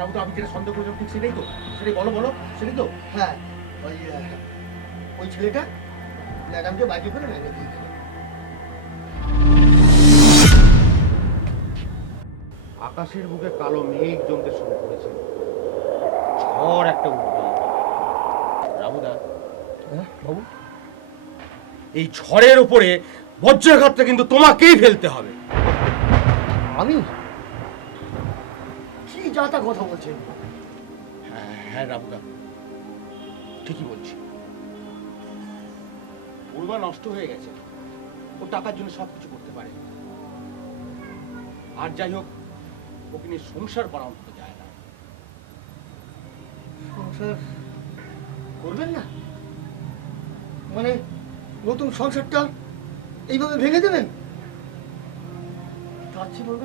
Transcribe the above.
রামু তো আমি যেটা সন্দেহ করলাম ঠিক সেটাই তো, সেটাই বলো বলো, সেটাই তো। হ্যাঁ, ওই ছেলেটা ম্যাডামকে বাজি করে ভেঙে দিয়েছে। আকাশের বুকে কালো মেঘ জমতে শুরু করেছে, ঝড় একটা উঠবে। রামুদা, হ্যাঁ বাবু, এই ঝড়ের উপরে বজ্রাঘাতটা কিন্তু তোমাকেই ফেলতে হবে। আমি কি যা তা কথা বলছেন? হ্যাঁ হ্যাঁ রামুদা, ঠিকই বলছি। পূর্বা নষ্ট হয়ে গেছে, ও টাকার জন্য সবকিছু করতে পারে। আর যাই হোক, ওকে নিয়ে সংসার করা অন্তত যায় না। সংসার করবেন না মানে নতুন সংসারটা এইভাবে ভেঙে দেবেন? তার চেয়ে বলবেন